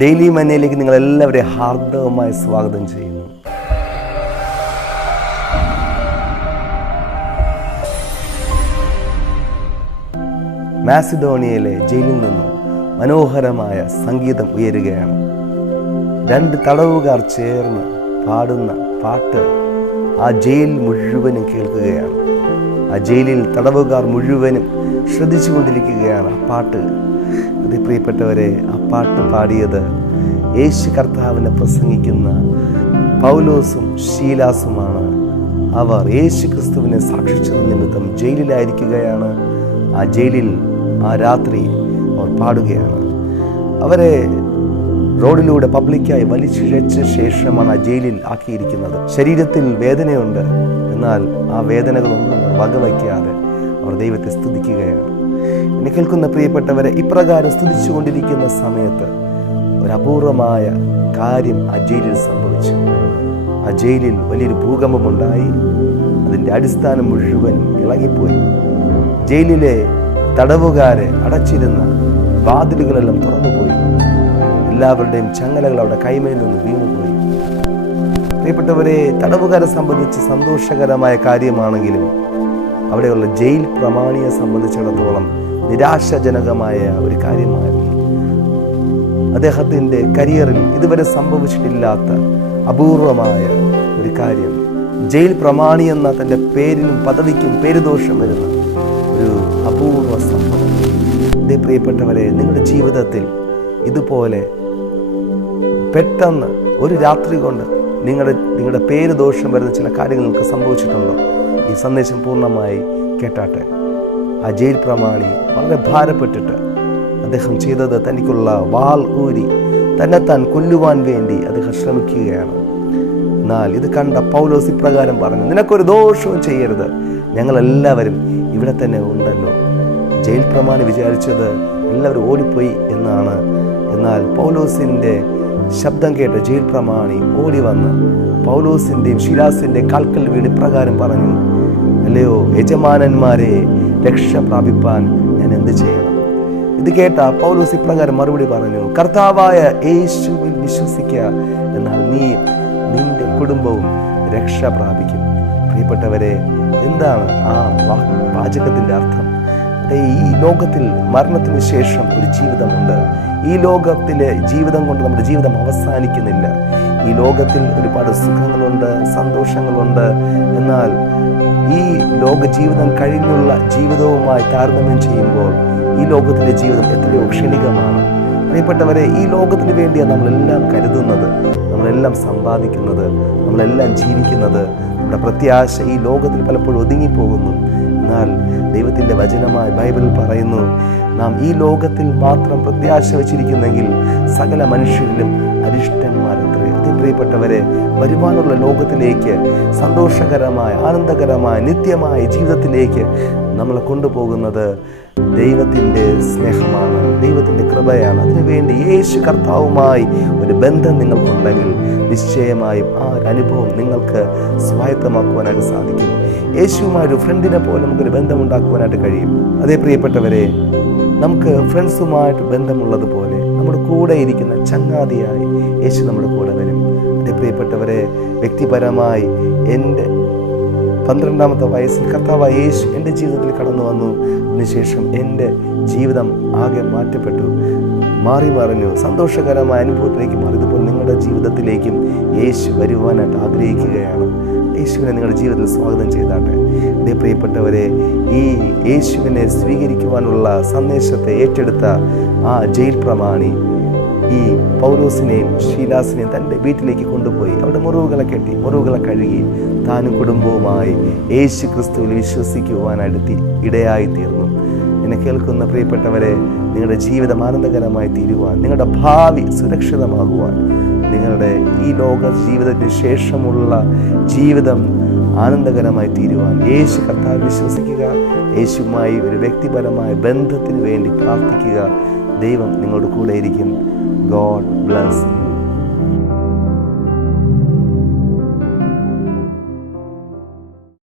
Daily മന്നയിലേക്ക് നിങ്ങളെല്ലാവരെയും ഹാർദവമായി സ്വാഗതം ചെയ്യുന്നു. മാസിഡോണിയയിലെ ജയിലിൽ നിന്നും മനോഹരമായ സംഗീതം ഉയരുകയാണ്. 2 തടവുകാർ ചേർന്ന് പാടുന്ന പാട്ട് ആ ജയിൽ മുഴുവനും കേൾക്കുകയാണ്. ആ ജയിലിൽ തടവുകാർ മുഴുവനും ശ്രദ്ധിച്ചു കൊണ്ടിരിക്കുകയാണ് ആ പാട്ട്. അത് പ്രിയപ്പെട്ടവരെ, ആ പാട്ട് പാടിയത് യേശു കർത്താവിനെ പ്രസംഗിക്കുന്ന പൗലോസും ശീലാസുമാണ്. അവർ യേശു ക്രിസ്തുവിനെ സാക്ഷിച്ചത് നിമിത്തം ജയിലിലായിരിക്കുകയാണ്. ആ ജയിലിൽ ആ രാത്രി അവർ പാടുകയാണ്. അവരെ റോഡിലൂടെ പബ്ലിക്കായി വലിച്ചിഴച്ച ശേഷമാണ് ആ ജയിലിൽ ആക്കിയിരിക്കുന്നത്. ശരീരത്തിൽ വേദനയുണ്ട്, എന്നാൽ ആ വേദനകളൊന്നും വകവയ്ക്കാതെ അവർ ദൈവത്തെ സ്തുതിക്കുകയാണ്. എന്നെ കേൾക്കുന്ന പ്രിയപ്പെട്ടവരെ, ഇപ്രകാരം സ്തുതിച്ചുകൊണ്ടിരിക്കുന്ന സമയത്ത് ഒരു അപൂർവമായ കാര്യം ആ ജയിലിൽ സംഭവിച്ചു. ആ ജയിലിൽ വലിയൊരു ഭൂകമ്പമുണ്ടായി. അതിൻ്റെ അടിസ്ഥാനം മുഴുവൻ ഇളകിപ്പോയി. ജയിലിലെ തടവുകാരെ അടച്ചിരുന്ന വാതിലുകളെല്ലാം തുറന്നുപോയി. എല്ലാവരുടെയും ചങ്ങലകൾ അവിടെ കൈമയിൽ നിന്ന് വീണുപോയി. പ്രിയപ്പെട്ടവരെ, തടവുകാരെ സംബന്ധിച്ച് സന്തോഷകരമായ കാര്യമാണെങ്കിലും അവിടെയുള്ള ജയിൽ പ്രമാണിയെ സംബന്ധിച്ചിടത്തോളം നിരാശാജനകമായ ഒരു കാര്യമായിരുന്നു. അദ്ദേഹത്തിൻ്റെ കരിയറിൽ ഇതുവരെ സംഭവിച്ചിട്ടില്ലാത്ത അപൂർവമായ ഒരു കാര്യം, ജയിൽ പ്രമാണി എന്ന തൻ്റെ പേരിനും പദവിക്കും പേരുദോഷം വരുന്ന ഒരു അപൂർവ സംഭവം. ഇതേ പ്രിയപ്പെട്ടവരെ, നിങ്ങളുടെ ജീവിതത്തിൽ ഇതുപോലെ പെട്ടെന്ന് ഒരു രാത്രി കൊണ്ട് നിങ്ങളുടെ പേര് ദോഷം വരുന്ന ചില കാര്യങ്ങൾ നിങ്ങൾക്ക് സംഭവിച്ചിട്ടുണ്ടോ? ഈ സന്ദേശം പൂർണ്ണമായി കേട്ടാട്ടെ. ആ ജയിൽ പ്രമാണി വളരെ ഭാരപ്പെട്ടിട്ട് അദ്ദേഹം ചെയ്തത് തനിക്കുള്ള വാൾ ഊരി തന്നെത്താൻ കൊല്ലുവാൻ വേണ്ടി അദ്ദേഹം ശ്രമിക്കുകയാണ്. എന്നാൽ ഇത് കണ്ട പൗലോസ് ഇപ്രകാരം പറഞ്ഞു, നിനക്കൊരു ദോഷവും ചെയ്യരുത്, ഞങ്ങളെല്ലാവരും ഇവിടെ തന്നെ ഉണ്ടല്ലോ. ജയിൽ പ്രമാണി വിചാരിച്ചത് എല്ലാവരും ഓടിപ്പോയി എന്നാണ്. എന്നാൽ പൗലോസിൻ്റെ ശബ്ദം കേട്ട ജയിൽ പ്രമാണി ഓടി വന്ന് പൗലോസിൻ്റെയും ശീലാസിൻ്റെയും കാൽക്കൽ വീണ് ഇപ്രകാരം പറഞ്ഞു, അല്ലയോ യജമാനന്മാരെ, രക്ഷ പ്രാപിപ്പാൻ ഞാൻ എന്ത് ചെയ്യണം? ഇത് കേട്ട പൗലോസ് ഇപ്രകാരം മറുപടി പറഞ്ഞു, കർത്താവായ യേശുവിൽ വിശ്വസിക്കുക, എന്നാൽ നീ നിന്റെ കുടുംബവും രക്ഷ പ്രാപിക്കും. പ്രിയപ്പെട്ടവരെ, എന്താണ് ആ വാചകത്തിൻ്റെ അർത്ഥം? ഈ ലോകത്തിൽ മരണത്തിന് ശേഷം ഒരു ജീവിതമുണ്ട്. ഈ ലോകത്തിലെ ജീവിതം കൊണ്ട് നമ്മുടെ ജീവിതം അവസാനിക്കുന്നില്ല. ഈ ലോകത്തിൽ ഒരുപാട് സുഖങ്ങളുണ്ട്, സന്തോഷങ്ങളുണ്ട്. എന്നാൽ ഈ ലോക ജീവിതം കഴിഞ്ഞുള്ള ജീവിതവുമായി താരതമ്യം ചെയ്യുമ്പോൾ ഈ ലോകത്തിലെ ജീവിതം എത്രയോ ക്ഷണികമാണ്. പ്രിയപ്പെട്ടവരെ, ഈ ലോകത്തിന് വേണ്ടിയാണ് നമ്മളെല്ലാം കരുതുന്നത്, നമ്മളെല്ലാം സമ്പാദിക്കുന്നത്, നമ്മളെല്ലാം ജീവിക്കുന്നത്. നമ്മുടെ പ്രത്യാശ ഈ ലോകത്തിൽ പലപ്പോഴും ഒതുങ്ങിപ്പോകുന്നു. എന്നാൽ ദൈവത്തിൻ്റെ വചനമായ ബൈബിൾ പറയുന്നു, നാം ഈ ലോകത്തിൽ മാത്രം പ്രത്യാശ വച്ചിരിക്കുന്നെങ്കിൽ സകല മനുഷ്യരിലും അരിഷ്ടന്മാരത്രേ. പ്രിയപ്പെട്ടവരെ, വരുവാനുള്ള ലോകത്തിലേക്ക്, സന്തോഷകരമായ ആനന്ദകരമായ നിത്യമായ ജീവിതത്തിലേക്ക് നമ്മളെ കൊണ്ടുപോകുന്നത് ദൈവത്തിൻ്റെ സ്നേഹമാണ്, ദൈവത്തിൻ്റെ കൃപയാണ്. അതിനുവേണ്ടി യേശു കർത്താവുമായി ഒരു ബന്ധം നിങ്ങൾക്കുണ്ടെങ്കിൽ നിശ്ചയമായും ആ ഒരു അനുഭവം നിങ്ങൾക്ക് സ്വായത്തമാക്കുവാനായിട്ട് സാധിക്കും. യേശുവുമായി ഒരു ഫ്രണ്ടിനെ പോലെ നമുക്കൊരു ബന്ധമുണ്ടാക്കുവാനായിട്ട് കഴിയും. അതേ പ്രിയപ്പെട്ടവരെ, നമുക്ക് ഫ്രണ്ട്സുമായിട്ട് ബന്ധമുള്ളതുപോലെ നമ്മുടെ കൂടെ ഇരിക്കുന്ന ചങ്ങാതിയായി യേശു നമ്മുടെ കൂടെ വരും. അതേ പ്രിയപ്പെട്ടവരെ, വ്യക്തിപരമായി എൻ്റെ 12ാമത്തെ വയസ്സിൽ കർത്താവായ യേശു എൻ്റെ ജീവിതത്തിൽ കടന്നു വന്നു. അതിനുശേഷം എൻ്റെ ജീവിതം ആകെ മാറ്റപ്പെട്ടു, മാറി മറിഞ്ഞു, സന്തോഷകരമായ അനുഭവത്തിലേക്ക് മാറി. ഇതുപോലെ നിങ്ങളുടെ ജീവിതത്തിലേക്കും യേശു വരുവാനായിട്ട് ആഗ്രഹിക്കുകയാണ്. യേശുവിനെ നിങ്ങളുടെ ജീവിതത്തിൽ സ്വാഗതം ചെയ്താട്ടെ. അതേ പ്രിയപ്പെട്ടവരെ, ഈ യേശുവിനെ സ്വീകരിക്കുവാനുള്ള സന്ദേശത്തെ ഏറ്റെടുത്ത ആ ജയിൽ പ്രമാണി ഈ പൗലോസിനെയും ശീലാസിനെയും തൻ്റെ വീട്ടിലേക്ക് കൊണ്ടുപോയി അവിടെ മുറിവുകളെ കെട്ടി, മുറിവുകളെ കഴുകി താനും കുടുംബവുമായി യേശു ക്രിസ്തുവിൽ വിശ്വസിക്കുവാനായിട്ട് ഇടയായി തീർന്നു. എന്നെ കേൾക്കുന്ന പ്രിയപ്പെട്ടവരെ, നിങ്ങളുടെ ജീവിതം ആനന്ദകരമായി തീരുവാൻ, നിങ്ങളുടെ ഭാവി സുരക്ഷിതമാകുവാൻ, നിങ്ങളുടെ ഈ ലോക ജീവിതത്തിന് ശേഷമുള്ള ജീവിതം ആനന്ദകരമായി തീരുവാൻ യേശു കർത്താവിൽ വിശ്വസിക്കുക. യേശുവുമായി ഒരു വ്യക്തിപരമായ ബന്ധത്തിന് വേണ്ടി പ്രാർത്ഥിക്കുക. ദൈവം നിങ്ങളുടെ കൂടെ ഇരിക്കും. God bless you.